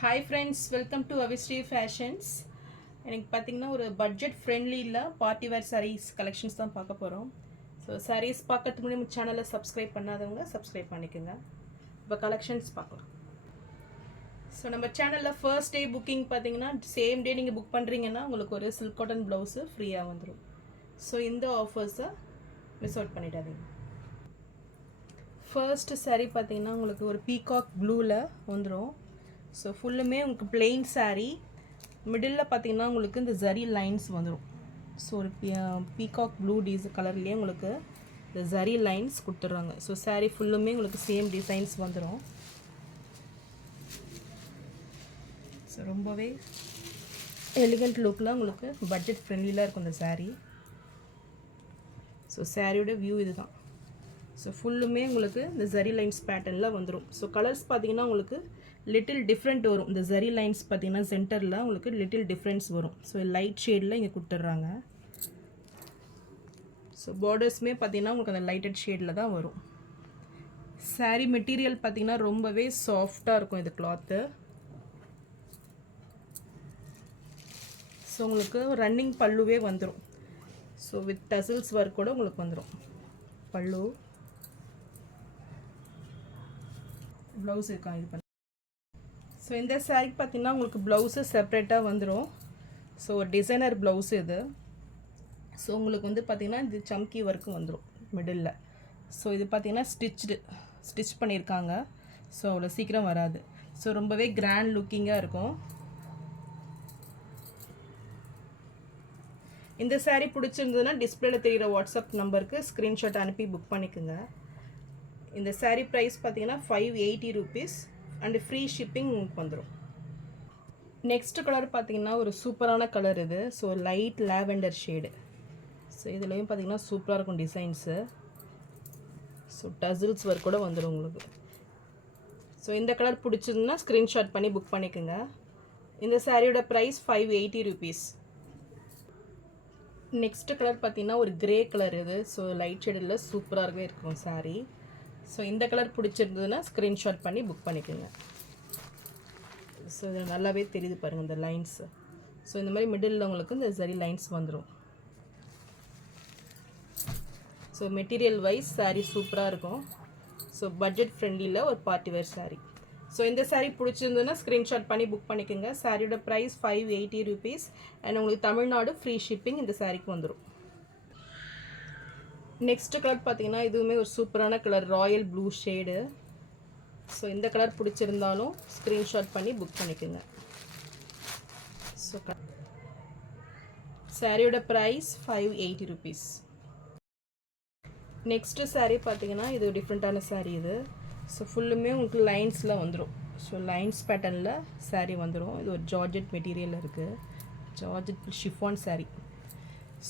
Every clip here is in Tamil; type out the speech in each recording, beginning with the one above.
Hi friends, welcome to Avistry Fashions. எனக்கு பார்த்தீங்கன்னா ஒரு பட்ஜெட் ஃப்ரெண்ட்லியில் பார்ட்டி வேர் சாரீஸ் கலெக்ஷன்ஸ் தான் பார்க்க போகிறோம். ஸோ சாரீஸ் பார்க்கறதுக்கு முன்னாடி நம்ம சேனலை சப்ஸ்கிரைப் பண்ணாதவங்க சப்ஸ்கிரைப் பண்ணிக்கோங்க. இப்போ கலெக்ஷன்ஸ் பார்க்கலாம். ஸோ நம்ம சேனலில் ஃபர்ஸ்ட் டே புக்கிங் பார்த்தீங்கன்னா சேம் டே நீங்கள் புக் பண்ணுறீங்கன்னா உங்களுக்கு ஒரு சில்க் காட்டன் ப்ளவுஸு ஃப்ரீயாக வந்துடும். ஸோ இந்த ஆஃபர்ஸை மிஸ் அவுட் பண்ணிடாதீங்க. ஃபர்ஸ்ட் சாரீ பார்த்தீங்கன்னா உங்களுக்கு ஒரு பீகாக் ப்ளூவில் வந்துடும். ஸோ ஃபுல்லுமே உங்களுக்கு பிளெயின் சாரீ, மிடில் பார்த்தீங்கன்னா உங்களுக்கு இந்த ஜரி லைன்ஸ் வந்துடும். ஸோ ஒரு பீகாக் ப்ளூ கலர்லேயே உங்களுக்கு இந்த ஜரி லைன்ஸ் கொடுத்துட்றாங்க. ஸோ சாரீ ஃபுல்லுமே உங்களுக்கு சேம் டிசைன்ஸ் வந்துடும். ஸோ ரொம்பவே எலிகண்ட் லுக்கில் உங்களுக்கு பட்ஜெட் ஃப்ரெண்ட்லியில் இருக்கும் இந்த சாரீ. ஸோ சாரியோட வியூ இது தான். ஸோ ஃபுல்லுமே உங்களுக்கு இந்த ஜரி லைன்ஸ் பேட்டர்னில் வந்துடும். ஸோ கலர்ஸ் பார்த்தீங்கன்னா உங்களுக்கு லிட்டில் டிஃப்ரெண்ட் வரும். இந்த ஜரி லைன்ஸ் பார்த்தீங்கன்னா சென்டரில் உங்களுக்கு லிட்டில் டிஃப்ரென்ஸ் வரும். ஸோ லைட் ஷேடில் இங்கே கொடுத்துட்றாங்க. ஸோ பார்டர்ஸுமே பார்த்தீங்கன்னா உங்களுக்கு அந்த லைட்டட் ஷேடில் தான் வரும். சாரீ மெட்டீரியல் பார்த்தீங்கன்னா ரொம்பவே சாஃப்டாக இருக்கும் இது கிளாத்து. ஸோ உங்களுக்கு ரன்னிங் பல்லுவே வந்துடும். ஸோ வித் டசில்ஸ் ஒர்க் கூட உங்களுக்கு வந்துடும். பல்லு ப்ளவுஸ் இருக்கா இது பண்ண. ஸோ இந்த சாரீ பார்த்தீங்கன்னா உங்களுக்கு ப்ளவுஸு செப்ரேட்டாக வந்துடும். ஸோ ஒரு டிசைனர் ப்ளவுஸ் இது. ஸோ உங்களுக்கு வந்து பார்த்திங்கன்னா இது சம்கி ஒர்க்கு வந்துடும் மிடில். ஸோ இது பார்த்திங்கன்னா ஸ்டிச் பண்ணியிருக்காங்க. ஸோ அவ்வளோ சீக்கிரம் வராது. ஸோ ரொம்பவே கிராண்ட் லுக்கிங்காக இருக்கும். இந்த சாரீ பிடிச்சிருந்ததுன்னா டிஸ்பிளேல தெரிகிற வாட்ஸ்அப் நம்பருக்கு ஸ்க்ரீன்ஷாட் அனுப்பி புக் பண்ணிக்கோங்க. இந்த சாரீ ப்ரைஸ் பார்த்தீங்கன்னா 580 rupees அண்டு ஃப்ரீ ஷிப்பிங் உங்களுக்கு வந்துடும். நெக்ஸ்ட் கலர் பார்த்தீங்கன்னா ஒரு சூப்பரான கலர் இது. So light lavender shade. So இதுலேயும் பார்த்தீங்கன்னா சூப்பராக இருக்கும் டிசைன்ஸு. ஸோ டசில்ஸ் ஒர்க் கூட வந்துடும் உங்களுக்கு. ஸோ இந்த கலர் பிடிச்சிருந்துன்னா ஸ்க்ரீன்ஷாட் பண்ணி புக் பண்ணிக்கோங்க. இந்த சாரியோட ப்ரைஸ் 580 rupees. நெக்ஸ்ட் கலர் பார்த்தீங்கன்னா ஒரு கிரே கலர் இது. ஸோ லைட் ஷேடில் சூப்பராகவே இருக்கும் சாரீ. ஸோ இந்த கலர் பிடிச்சிருந்ததுன்னா ஸ்க்ரீன்ஷாட் பண்ணி புக் பண்ணிக்கோங்க. ஸோ இது நல்லாவே தெரியுது பாருங்கள் இந்த லைன்ஸு. ஸோ இந்த மாதிரி மிடில் உங்களுக்கு இந்த ஜரி லைன்ஸ் வந்துடும். ஸோ மெட்டீரியல் வைஸ் சாரீ சூப்பராக இருக்கும். ஸோ பட்ஜெட் ஃப்ரெண்ட்லியில் ஒரு பார்ட்டி வேர் சாரீ. ஸோ இந்த சாரீ பிடிச்சிருந்ததுன்னா ஸ்க்ரீன்ஷாட் பண்ணி புக் பண்ணிக்கோங்க. சாரியோட ப்ரைஸ் 580 rupees அண்ட் உங்களுக்கு தமிழ்நாடு ஃப்ரீ ஷிப்பிங் இந்த சாரீக்கு வந்துடும். நெக்ஸ்ட் கலர் பார்த்தீங்கன்னா இதுவுமே ஒரு சூப்பரான colour, Royal blue shade. So இந்த கலர் பிடிச்சிருந்தாலும் ஸ்க்ரீன்ஷாட் பண்ணி புக் பண்ணிக்கோங்க. ஸோ சாரியோட ப்ரைஸ் 580 rupees. நெக்ஸ்ட்டு சாரீ பார்த்தீங்கன்னா இது டிஃப்ரெண்ட்டான சாரீ இது. ஸோ ஃபுல்லுமே உங்களுக்கு லைன்ஸில் வந்துடும். ஸோ லைன்ஸ் பேட்டர்னில் சாரீ வந்துடும். இது ஒரு ஜார்ஜெட் மெட்டீரியல் இருக்குது. Georgette chiffon sari.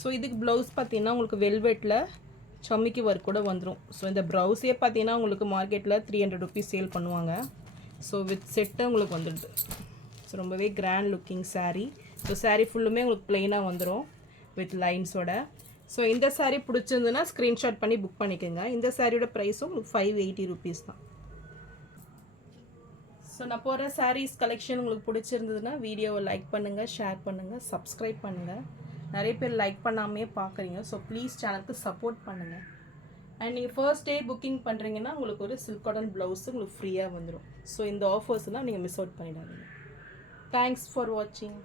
ஸோ இதுக்கு ப்ளவுஸ் பார்த்தீங்கன்னா உங்களுக்கு வெல்வெட்டில் சம்மிக்கு ஒர்க் கூட வந்துடும். ஸோ இந்த ப்ளவுஸே பார்த்தீங்கன்னா உங்களுக்கு மார்க்கெட்டில் 300 rupees சேல் பண்ணுவாங்க. ஸோ வித் செட்டு உங்களுக்கு வந்துடுது. ஸோ ரொம்பவே grand looking sari. So sari ஃபுல்லுமே உங்களுக்கு ப்ளெயினாக வந்துடும் வித் லைன்ஸோட. ஸோ இந்த சாரீ பிடிச்சிருந்துன்னா ஸ்க்ரீன்ஷாட் பண்ணி புக் பண்ணிக்கோங்க. இந்த சாரியோட ப்ரைஸும் உங்களுக்கு 580 rupees தான். ஸோ நான் போகிற சாரீஸ் கலெக்ஷன் உங்களுக்கு பிடிச்சிருந்ததுன்னா வீடியோவை லைக் பண்ணுங்கள், ஷேர் பண்ணுங்கள், சப்ஸ்கிரைப் பண்ணுங்கள். நிறைய பேர் லைக் பண்ணாமே பார்க்குறீங்க. ஸோ ப்ளீஸ் சேனலுக்கு சப்போர்ட் பண்ணுங்கள். அண்ட் நீங்கள் ஃபர்ஸ்ட் டே புக்கிங் பண்ணுறீங்கன்னா உங்களுக்கு ஒரு சில்க் காட்டன் ப்ளவுஸு உங்களுக்கு ஃப்ரீயாக வந்துடும். ஸோ இந்த ஆஃபர்ஸ்லாம் நீங்கள் மிஸ் அவுட் பண்ணிடாதீங்க. தேங்க்ஸ் ஃபார் வாட்சிங்.